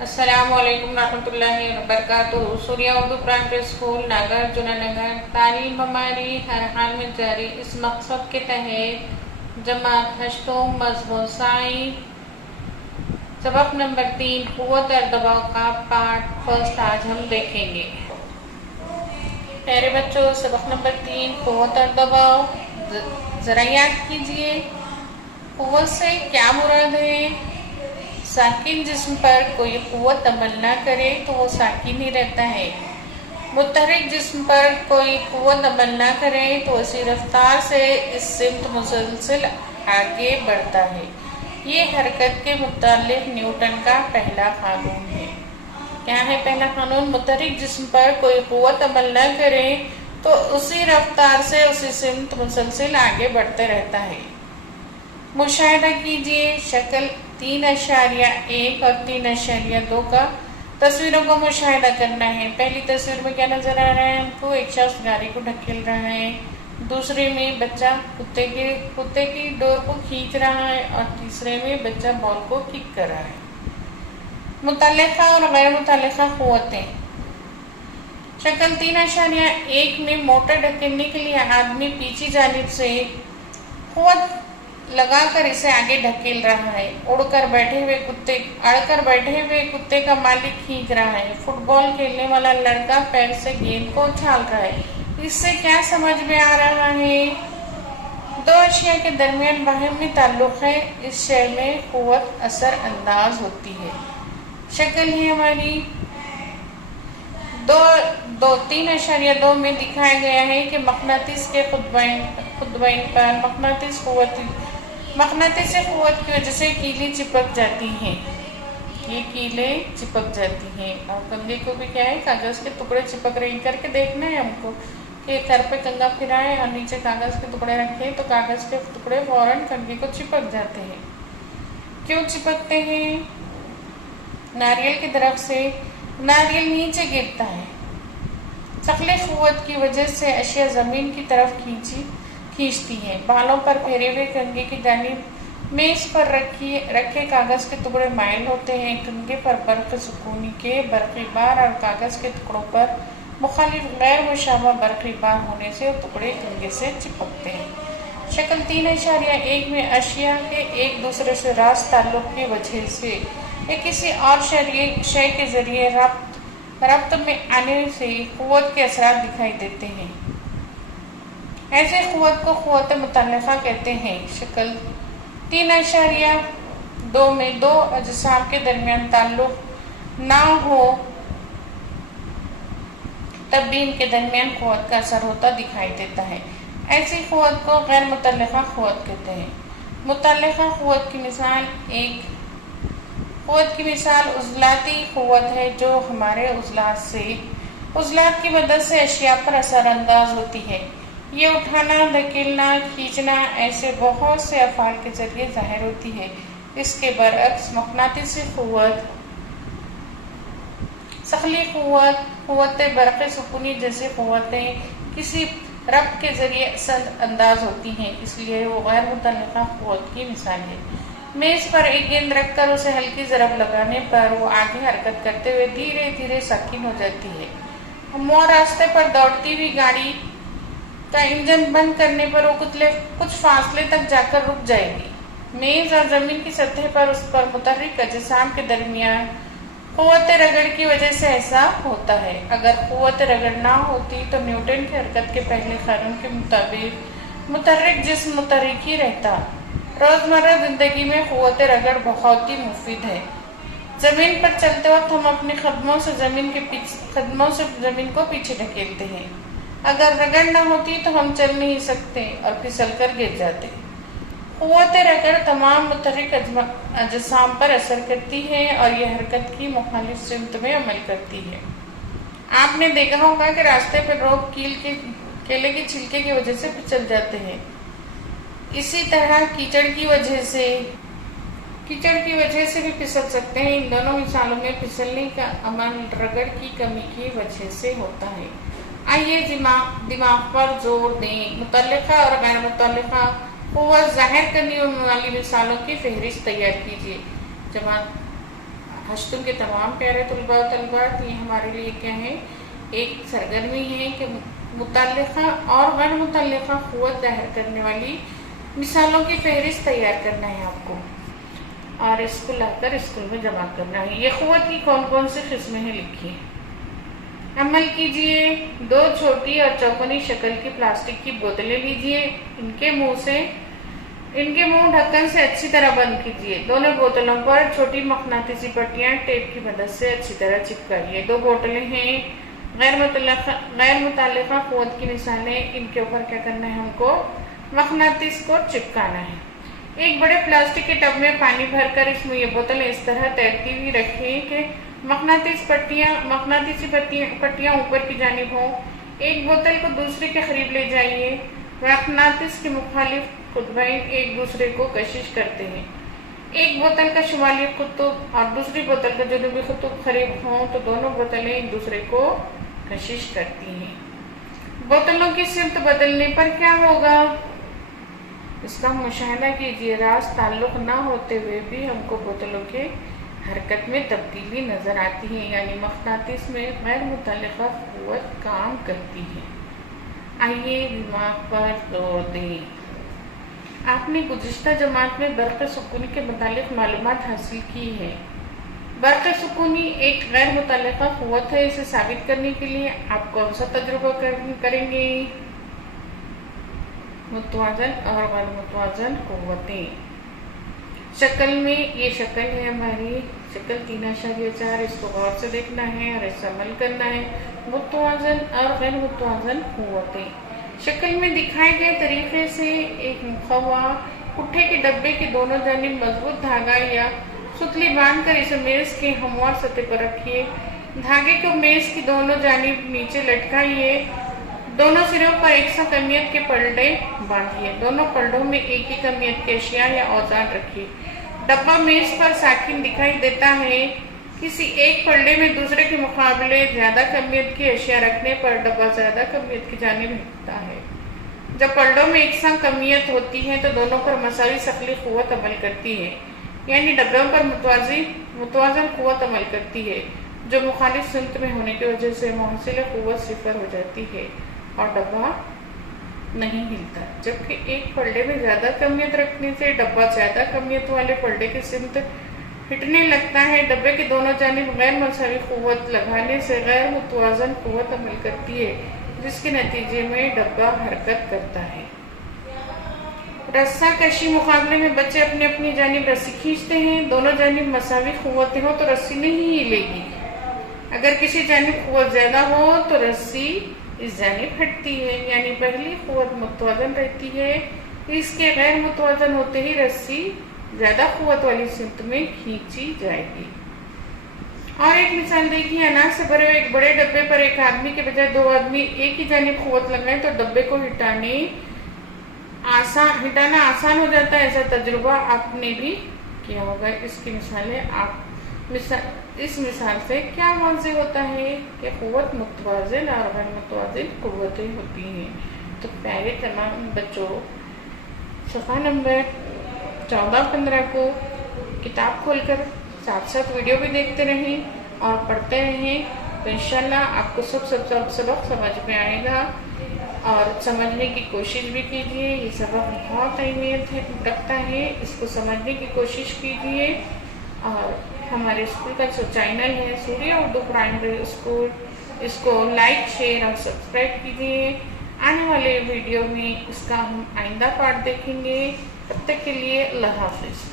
السلام علیکم ورحمۃ اللہ وبرکاتہ۔ سوریہ اردو پرائمری اسکول ناگرجنا نگر، تعلیم ہماری ہر حال میں جاری، اس مقصد کے تحت جماعت ہشتم مضمون سائنس سبق نمبر 3 قوت اور دباؤ کا پارٹ فرسٹ آج ہم دیکھیں گے۔ پیارے بچوں، سبق نمبر 3 قوت اور دباؤ ذرا یاد کیجئے۔ قوت سے کیا مراد ہے؟ ساکن جسم پر کوئی قوت عمل نہ کرے تو وہ ساکن ہی رہتا ہے۔ متحرک جسم پر کوئی قوت عمل نہ کرے تو اسی رفتار سے اس سمت مسلسل آگے بڑھتا ہے۔ یہ حرکت کے متعلق نیوٹن کا پہلا قانون ہے۔ کیا ہے پہلا قانون؟ متحرک جسم پر کوئی قوت عمل نہ کرے تو اسی رفتار سے اسی سمت مسلسل آگے بڑھتے رہتا ہے۔ مشاہدہ کیجئے، شکل 3.1 اور 3.2 کا تصویروں کو مشاہدہ کرنا ہے۔ پہلی تصویر میں کیا نظر آ رہا ہے ہم کو؟ ایک شخص گاڑی کو ڈھکیل رہا ہے، دوسرے میں بچہ کتے کی ڈور کو کھینچ رہا ہے، اور تیسرے میں بچہ بال کو کک کر رہا ہے۔ متعلقہ اور غیر متعلقہ قوتیں۔ شکل 3.1 میں موٹر ڈھکیلنے کے لیے آدمی پیچھے جانب سے قوت لگا کر اسے آگے ڈھکیل رہا ہے۔ اڑ کر بیٹھے ہوئے کتے کا مالک کھینچ رہا ہے۔ فٹ بال کھیلنے والا لڑکا پیر سے گیند کو اچھال رہا ہے۔ اس سے کیا سمجھ میں آ رہا ہے؟ دو اشیاء کے درمیان باہمی تعلق ہے، اس شے میں قوت اثر انداز ہوتی ہے۔ شکل ہے ہماری 3.2 میں دکھایا گیا ہے کہ مقناطیس کے قطبین پر مقناطیسی قوت کی وجہ سے کیلیں چپک جاتی ہیں۔ یہ کیلیں چپک جاتی ہیں، اور کنگھے کو بھی کیا ہے؟ کاغذ کے ٹکڑے چپک رہی کر کے دیکھنا ہے ہم کو کہ سر پہ کنگھا پھرائے اور نیچے کاغذ کے ٹکڑے رکھے تو کاغذ کے ٹکڑے فوراً کنگھے کو چپک جاتے ہیں۔ کیوں چپکتے ہیں؟ ناریل کے درخت سے ناریل نیچے گرتا ہے۔ ثقلی قوت کی وجہ سے اشیاء زمین کی طرف کھینچتی ہیں۔ بالوں پر پھیرے ہوئے کنگھے کی جانب میز پر رکھے کاغذ کے ٹکڑے مائل ہوتے ہیں۔ کنگھے پر برق سکونی کے برقی بار اور کاغذ کے ٹکڑوں پر مخالف غیر مشابہ برقی بار ہونے سے ٹکڑے کنگھے سے چپکتے ہیں۔ شکل 3.1 میں اشیاء کے ایک دوسرے سے راست تعلق کی وجہ سے یا کسی اور شے کے ذریعے ربط میں آنے سے قوت کے اثرات دکھائی دیتے ہیں۔ ایسے قوت کو قوت متعلقہ کہتے ہیں۔ شکل 3.2 میں دو اجسام کے درمیان تعلق نہ ہو تب بھی ان کے درمیان قوت کا اثر ہوتا دکھائی دیتا ہے۔ ایسی قوت کو غیر متعلقہ قوت کہتے ہیں۔ متعلقہ قوت کی مثال عضلاتی قوت ہے، جو ہمارے عضلات کی مدد سے اشیاء پر اثر انداز ہوتی ہے۔ یہ اٹھانا، دھکیلنا، کھینچنا ایسے بہت سے افعال کے ذریعے ظاہر ہوتی ہے۔ اس کے برعکس مقناطیسی قوت، ثقلی قوت برق سکونی جیسی قوتیں کسی ربط کے ذریعے اثر انداز ہوتی ہیں، اس لیے وہ غیر متعلقہ قوت کی مثال ہے۔ میز پر ایک گیند رکھ کر اسے ہلکی ضرب لگانے پر وہ آگے حرکت کرتے ہوئے دھیرے دھیرے ساکن ہو جاتی ہے۔ ہموار راستے پر دوڑتی ہوئی گاڑی کا انجن بند کرنے پر وہ کچھ فاصلے تک جا کر رک جائے گی۔ میز اور زمین کی سطح پر اس پر متحرک اجسام کے درمیان قوت رگڑ کی وجہ سے ایسا ہوتا ہے۔ اگر قوت رگڑ نہ ہوتی تو نیوٹن کی حرکت کے پہلے قانون کے مطابق متحرک جسم متحرک ہی رہتا۔ روزمرہ زندگی میں قوت رگڑ بہت ہی مفید ہے۔ زمین پر چلتے وقت ہم اپنے قدموں سے زمین کو پیچھے ڈھکیلتے ہیں۔ اگر رگڑ نہ ہوتی تو ہم چل نہیں سکتے اور پھسل کر گر جاتے۔ قوت رگڑ تمام متحرک اجسام پر اثر کرتی ہے اور یہ حرکت کی مخالف سمت میں عمل کرتی ہے۔ آپ نے دیکھا ہوگا کہ راستے پر لوگ کیلے کے چھلکے کی وجہ سے پھسل جاتے ہیں۔ اسی طرح کیچڑ کی وجہ سے بھی پھسل سکتے ہیں۔ ان دونوں مثالوں میں پھسلنے کا عمل رگڑ کی کمی کی وجہ سے ہوتا ہے۔ آئیے دماغ پر زور دیں۔ متعلقہ اور غیر متعلقہ قوت ظاہر کرنے والی مثالوں کی فہرست تیار کیجیے۔ ہشتم کے تمام پیارے طلباء و طالبات، یہ ہمارے لیے کیا ہے، ایک سرگرمی ہے کہ متعلقہ اور غیر متعلقہ قوت ظاہر کرنے والی مثالوں کی فہرست تیار کرنا ہے آپ کو، اور اس کو لا کر اسکول میں جمع کرنا ہے۔ یہ قوت کی کون کون سی قسمیں ہیں لکھیے۔ عمل کیجئے، 2 چھوٹی اور چوکونی شکل کی پلاسٹک کی بوتلیں لیجئے، ان کے منہ ڈھکن سے اچھی طرح بند کیجئے۔ دونوں بوتلوں پر چھوٹی مقناطیسی پٹیاں ٹیپ کی مدد سے اچھی طرح چپکائیے۔ 2 بوتلیں ہیں، غیر متعلقہ قوت کی مثالیں، ان کے اوپر کیا کرنا ہے، ہم کو مقناطیس کو چپکانا ہے۔ ایک بڑے پلاسٹک کے ٹب میں پانی بھر کر اس میں یہ بوتلیں اس طرح تیرتی ہوئی رکھیں کہ مقناطیسی پٹیاں اوپر کی جانب ہوں۔ ایک بوتل کو دوسرے کے قریب لے جائیے۔ مقناطیس کے مخالف قطبین ایک دوسرے کو کشش کرتے ہیں۔ ایک بوتل کا شمالی قطب اور دوسری بوتل کا جنوبی قطب قریب ہوں تو دونوں بوتلیں ایک دوسرے کو کشش کرتی ہیں۔ بوتلوں کی سمت بدلنے پر کیا ہوگا، اس کا مشاہدہ کیجیے۔ راست تعلق نہ ہوتے ہوئے بھی ہم کو بوتلوں کے حرکت میں تبدیلی نظر آتی ہے، یعنی مقناطیس میں غیر متعلقہ قوت کام کرتی ہے۔ آئیے دماغ پر زور دیں۔ آپ نے گزشتہ جماعت میں برق سکونی کے متعلق معلومات حاصل کی ہے۔ برق سکونی ایک غیر متعلقہ قوت ہے۔ اسے ثابت کرنے کے لیے آپ کون سا تجربہ کریں گے؟ متوازن اور غیر متوازن قوتیں۔ شکل میں یہ شکل ہے ہماری شکل 3.4، اس کو غور سے دیکھنا ہے اور اس عمل کرنا ہے۔ متوازن اور غیر متوازن قوتیں۔ شکل میں دکھائے گئے طریقے سے ایک مخوع پٹھے کے ڈبے کے دونوں جانب مضبوط دھاگا یا ستلی باندھ کر اسے میز کے ہموار سطح پر رکھیے۔ دھاگے کو میز کی دونوں جانب نیچے لٹکائیے۔ دونوں سروں پر یکساں کمیت کے پلڑے باندھیے۔ دونوں پلڑوں میں ایک ہی کمیت کے اشیاء یا اوزار رکھیے۔ ڈبہ میز پر ساکن دکھائی دیتا ہے۔ کسی ایک پلڑے میں دوسرے کے مقابلے زیادہ کمیت کی اشیاء رکھنے پر ڈبہ زیادہ کمیت کی جانب ہلتا ہے۔ جب پلڑوں میں یکساں کمیت ہوتی ہے تو دونوں پر مساوی ثقلی قوت عمل کرتی ہے، یعنی ڈبوں پر متوازن قوت عمل کرتی ہے، جو مخالف سمت میں ہونے کی وجہ سے محصل قوت 0 ہو جاتی ہے اور ڈبہ نہیں ہلتا۔ جبکہ ایک پلڑے میں زیادہ کمیت رکھنے سے ڈبہ زیادہ کمیت والے پلڑے کی سمت ہٹنے لگتا ہے۔ ڈبے کے دونوں جانب غیر مساوی قوت لگانے سے غیر متوازن قوت عمل کرتی ہے، جس کے نتیجے میں ڈبہ حرکت کرتا ہے۔ رسہ کشی مقابلے میں بچے اپنی اپنی جانب رسی کھینچتے ہیں۔ دونوں جانب مساوی قوتیں ہوں تو رسی نہیں ہلے گی۔ اگر کسی جانب قوت زیادہ ہو تو رسی اس جانب ہٹتی ہے، یعنی پہلی قوت متوازن رہتی ہے، اس کے غیر متوازن ہوتے ہی رسی زیادہ قوت والی سمت میں کھینچی جائے گی۔ اور ایک مثال دیکھیے، اناج سے بھرے ہوئے ایک بڑے ڈبے پر ایک آدمی کے بجائے 2 آدمی ایک ہی جانب قوت لگائیں تو ڈبے کو ہٹانا آسان ہو جاتا ہے۔ ایسا تجربہ آپ نے بھی کیا ہوگا۔ اس کی مثالیں اس مثال سے کیا واضح ہوتا ہے کہ قوت متوازن اور غیر متوازن قوتیں ہوتی ہیں۔ تو پیارے تمام بچوں، صفحہ نمبر 14-15 کو کتاب کھول کر ساتھ ساتھ ویڈیو بھی دیکھتے رہیں اور پڑھتے رہیں، تو انشاءاللہ آپ کو سبق سمجھ میں آئے گا، اور سمجھنے کی کوشش بھی کیجیے۔ یہ سبق بہت اہمیت رکھتا ہے، اس کو سمجھنے کی کوشش کیجیے۔ اور ہمارے اسکول کا جو چینل ہے سوریہ اردو پرائمری اسکول، اس کو لائک، شیئر اور سبسکرائب کیجیے۔ آنے والے ویڈیو میں اس کا ہم آئندہ پارٹ دیکھیں گے۔ تب تک کے لیے اللہ حافظ۔